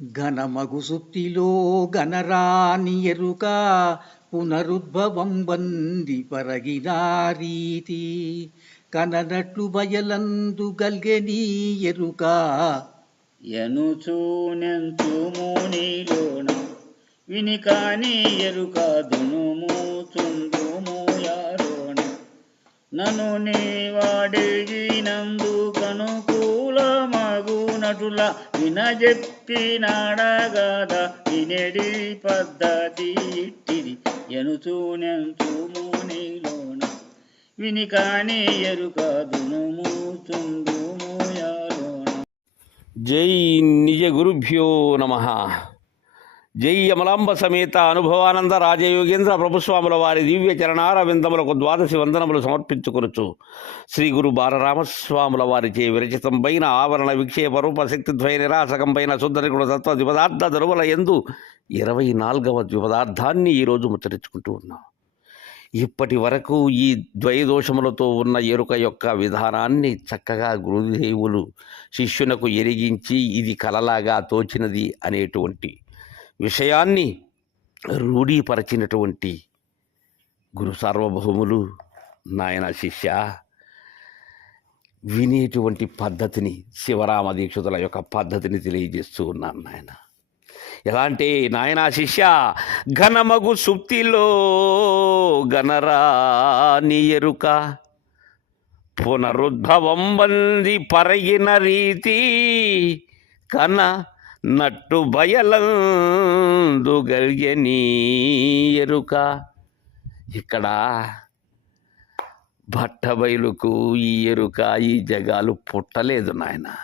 ఘనమగు సుప్తిలో గణరాని ఎరుక పునరుద్భవం వంది పరగినారీతి కననట్లు బయలందు గల్గెనీ ఎరుక. ఎనుచూనెంతుమునిలోన విని కాని ఎరుక దునుము చుందుము యారోన నన్ను నీవాడిగినందు కనుకూల మగునటుల వినజెప్పినాడగద వినెడి పద్ధతి ఇట్టిది. ఎనుచూనెంతుము నీలోన విని కాని ఎరుక దునుము చుందుము జై నిజ గురుభ్యో నమ. జై అమలాంబ సమేత అనుభవానంద రాజయోగేంద్ర ప్రభుస్వాముల వారి దివ్య చరణారవిందములకు ద్వాదశి వందనములు సమర్పించుకొనొచ్చు శ్రీ గురు బాలరామస్వాముల వారిచే విరచితం పైన ఆవరణ విక్షేప రూప శక్తిద్వయ నిరాసకంపైన శుద్ధ తత్వ ద్విపదార్థ ధరువుల ఎందు ఇరవై నాలుగవ ద్విపదార్థాన్ని ఈరోజు ముచ్చరించుకుంటూ ఉన్నాం. ఇప్పటి వరకు ఈ ద్వయదోషములతో ఉన్న ఎరుక యొక్క విధానాన్ని చక్కగా గురుదేవులు శిష్యునకు ఎరిగించి ఇది కలలాగా తోచినది అనేటువంటి విషయాన్ని రూఢీపరచినటువంటి గురు సార్వభౌములు నాయన శిష్య వినేటువంటి పద్ధతిని శివరామ దీక్షితుల యొక్క పద్ధతిని తెలియజేస్తూ ఉన్నాను నాయన. ఎలా అంటే నాయనా శిష్య ఘనమగు సుప్తిలో గణరాని ఎరుక పునరుద్భవం బంది పరగిన రీతి కన నట్టు బయలందు గల్గని ఎరుక. ఇక్కడ బట్టబయలుకు ఈ ఎరుక ఈ జగాలు పుట్టలేదు నాయనా.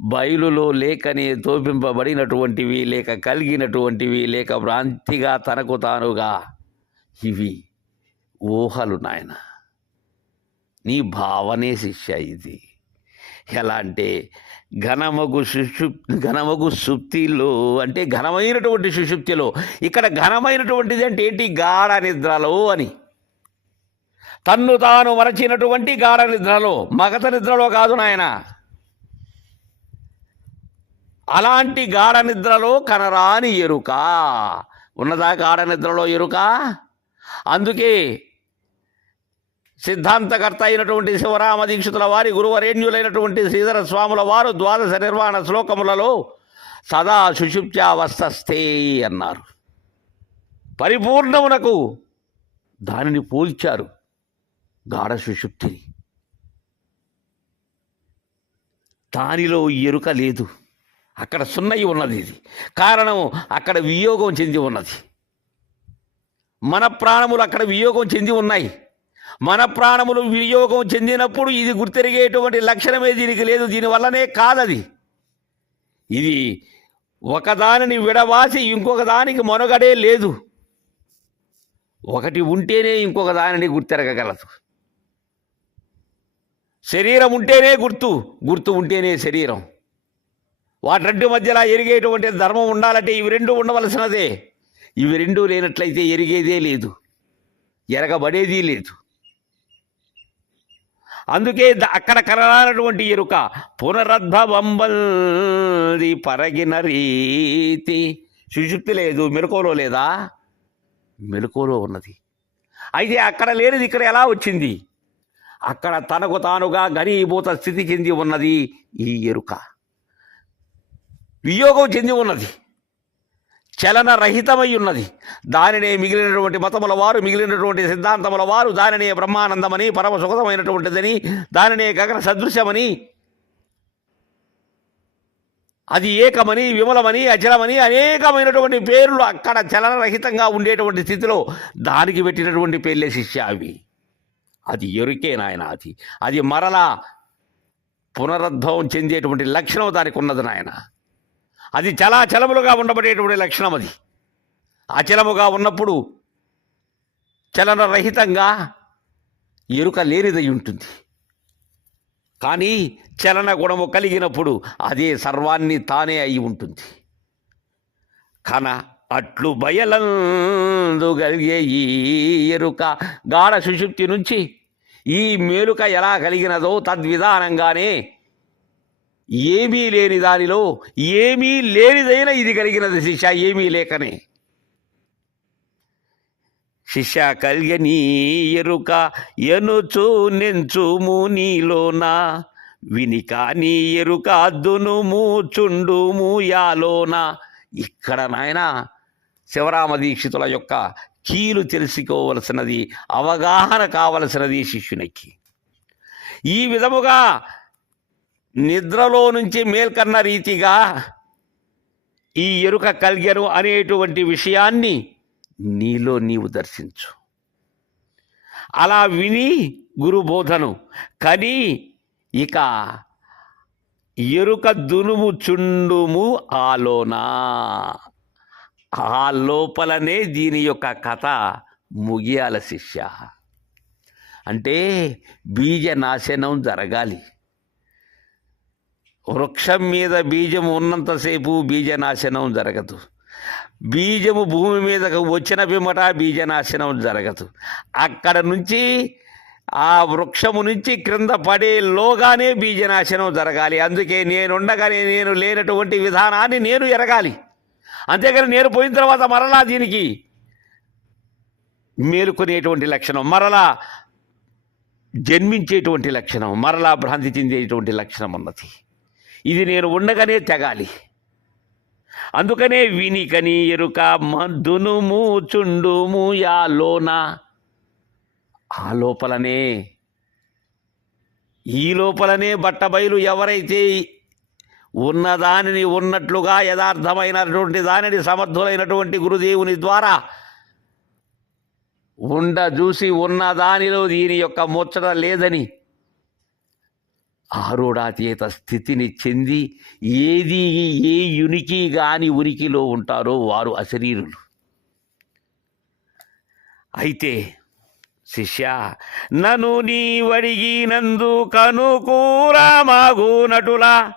బయలులో లేకనే తోపింపబడినటువంటివి లేక కలిగినటువంటివి లేక భ్రాంతిగా తనకు తానుగా. ఇవి ఊహలు నాయన. నీ భావనే శిష్య ఇది. ఎలా అంటే ఘనమగు సుషు ఘనమగు సుప్తిలో అంటే ఘనమైనటువంటి సుషుప్తిలో ఇక్కడ ఘనమైనటువంటిది అంటే ఏంటి? గాఢ నిద్రలో అని. తన్ను తాను మరచినటువంటి గాఢ నిద్రలో మగత నిద్రలో కాదు నాయన. అలాంటి గాఢ నిద్రలో కనరాని ఎరుక. ఉన్నదా గాఢ నిద్రలో ఎరుక? అందుకే సిద్ధాంతకర్త అయినటువంటి శివరామ దీక్షితుల వారి గురువరేణ్యులైనటువంటి శ్రీధర స్వాముల వారు ద్వాదశ నిర్వాణ శ్లోకములలో సదా సుషుప్త్యావస్థస్థే అన్నారు. పరిపూర్ణమునకు దానిని పోల్చారు గాఢ సుషుప్తిని. దానిలో ఎరుక లేదు. అక్కడ సున్నయి ఉన్నది ఇది. కారణం అక్కడ వియోగం చెంది ఉన్నది. మన ప్రాణములు అక్కడ వియోగం చెంది ఉన్నాయి. మన ప్రాణములు వినియోగం చెందినప్పుడు ఇది గుర్తెరిగేటువంటి లక్షణమే దీనికి లేదు. దీనివల్లనే కాదది. ఇది ఒకదానిని విడవాసి ఇంకొక దానికి మొనగడే లేదు. ఒకటి ఉంటేనే ఇంకొక దానిని గుర్తెరగగలదు. శరీరం ఉంటేనే గుర్తు గుర్తు ఉంటేనే శరీరం. వాటి రెండు మధ్యలో ఎరిగేటువంటి ధర్మం ఉండాలంటే ఇవి రెండు ఉండవలసినదే. ఇవి రెండు లేనట్లయితే ఎరిగేదే లేదు. ఎరగబడేది లేదు. అందుకే ద- అక్కడ కలరానటువంటి ఎరుక పునరద్భవంబల్ది పరగిన రీతి. సుశుక్తి లేదు మెలకువలో లేదా? మెలకువలో ఉన్నది. అయితే అక్కడ లేనిది ఇక్కడ ఎలా వచ్చింది? అక్కడ తనకు తానుగా ఘనీభూత స్థితి చెంది ఉన్నది ఈ ఎరుక. వియోగం చెంది ఉన్నది. చలనరహితమై ఉన్నది దానినే మిగిలినటువంటి మతముల వారు మిగిలినటువంటి సిద్ధాంతముల వారు దానినే బ్రహ్మానందమని పరమ సుఖమైనటువంటిదని దానినే గగన సదృశ్యమని అది ఏకమని విమలమని అచలమని అనేకమైనటువంటి పేర్లు అక్కడ చలనరహితంగా ఉండేటువంటి స్థితిలో దానికి పెట్టినటువంటి పేర్లే శిష్య అవి. అది ఎరుకే నాయన అది. అది మరలా పునరుద్ధవం చెందేటువంటి లక్షణం దానికి ఉన్నది నాయన. అది చలాచలములుగా ఉండబడేటువంటి లక్షణం అది. అచలముగా ఉన్నప్పుడు చలనరహితంగా ఎరుక లేనిదై ఉంటుంది. కానీ చలన గుణము కలిగినప్పుడు అదే సర్వాన్ని తానే అయి ఉంటుంది. కన అట్లు బయలందు కలిగే ఈ ఎరుక గాఢ సుషుప్తి నుంచి ఈ మేలుక ఎలా కలిగినదో తద్విధానంగానే ఏమీ లేని దానిలో ఏమీ లేనిదైనా ఇది కలిగినది శిష్య ఏమీ లేకనే. శిష్య కల్గని ఎరుక ఎనుచు నెంచుము నీలోన విని కాని ఎరుక దునుము చుండుము యాలోన ఇక్కడ నాయన శివరామ దీక్షితుల యొక్క కీలు తెలుసుకోవలసినది అవగాహన కావలసినది శిష్యునికి. ఈ విధముగా నిద్రలో నుంచి మేల్కన్న రీతిగా ఈ ఎరుక కలిగను అనేటువంటి విషయాన్ని నీలో నీవు దర్శించు. అలా విని గురుబోధను కని ఇక ఎరుక దునుము చుండుము ఆలోనా? ఆ లోపలనే దీని యొక్క కథ ముగియాల శిష్య. అంటే బీజ నాశనం జరగాలి. వృక్షం మీద బీజం ఉన్నంతసేపు బీజనాశనం జరగదు. బీజము భూమి మీదకు వచ్చిన పిమ్మట బీజనాశనం జరగదు. అక్కడ నుంచి ఆ వృక్షము నుంచి క్రింద పడేలోగానే బీజనాశనం జరగాలి. అందుకే నేనుండగానే నేను లేనటువంటి విధానాన్ని నేను ఎరగాలి. అంతేకాని నేను పోయిన తర్వాత మరలా దీనికి మేలుకునేటువంటి లక్షణం మరలా జన్మించేటువంటి లక్షణం మరలా భ్రాంతి చెందేటువంటి లక్షణం ఉన్నది. ఇది నేను ఉండగానే తెగాలి. అందుకనే వినికని ఎరుక మద్దునుము చుండుము యా లోన. ఆ లోపలనే ఈ లోపలనే బట్టబయలు ఎవరైతే ఉన్నదానిని ఉన్నట్లుగా యథార్థమైనటువంటి దానిని సమర్థులైనటువంటి గురుదేవుని ద్వారా ఉండ చూసి ఉన్న దానిలో దీని యొక్క ముచ్చట లేదని ఆరుడాతీత స్థితిని చెంది ఏది ఏ యునికి గాని ఉనికిలో ఉంటారో వారు అశరీరులు. అయితే శిష్య నను నీవడిగినందు కనుకూరమగునటులా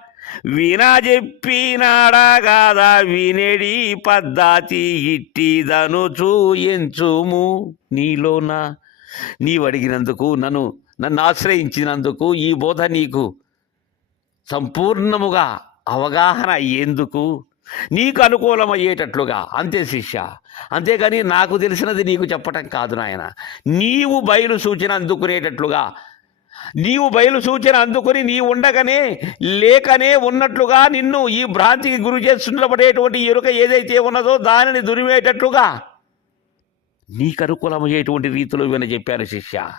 వినా చెప్పినాడగాదా వినెడి పద్ధతి ఇట్టిదనుచు ఎంచుము నీలోన? నీవు అడిగినందుకు నన్ను నన్ను ఆశ్రయించినందుకు ఈ బోధ నీకు సంపూర్ణముగా అవగాహన అయ్యేందుకు నీకు అనుకూలమయ్యేటట్లుగా. అంతే శిష్య. అంతేగాని నాకు తెలిసినది నీకు చెప్పటం కాదు నాయన. నీవు బయలు సూచన అందుకునేటట్లుగా. నీవు బయలు సూచన అందుకుని నీ ఉండగానే లేకనే ఉన్నట్లుగా నిన్ను ఈ భ్రాంతికి గురి చేస్తుండబడేటువంటి ఎరుక ఏదైతే ఉన్నదో దానిని దురిమేటట్లుగా నీకు అనుకూలమయ్యేటువంటి రీతిలో విన చెప్పాను శిష్య.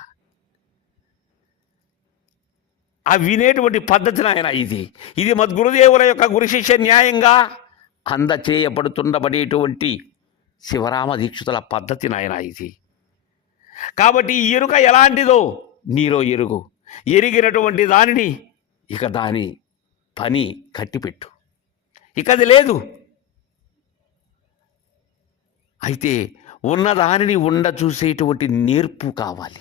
ఆ వినేటువంటి పద్ధతి నాయన ఇది. ఇది మద్గురుదేవుల యొక్క గురు శిష్య న్యాయంగా అందచేయబడుతుండబడేటువంటి శివరామ దీక్షితుల పద్ధతి నాయన ఇది. కాబట్టి ఈ ఎరుక ఎలాంటిదో? నీరో ఎరుగు. ఎరిగినటువంటి దానిని ఇక దాని పని కట్టిపెట్టు. ఇక అది లేదు. అయితే ఉన్నదానిని ఉండ చూసేటువంటి నేర్పు కావాలి.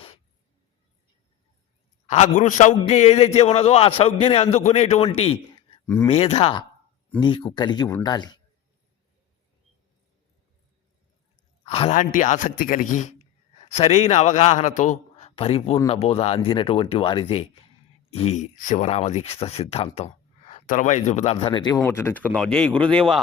ఆ గురు సౌజ్ఞ ఏదైతే ఉన్నదో ఆ సౌజ్ఞని అందుకునేటువంటి మేధ నీకు కలిగి ఉండాలి. అలాంటి ఆసక్తి కలిగి సరైన అవగాహనతో పరిపూర్ణ బోధ అందినటువంటి వారిదే ఈ శివరామ దీక్షిత సిద్ధాంతం త్వరవై పదార్థాన్ని రీపముచ్చరించుకుందాం జై గురుదేవా!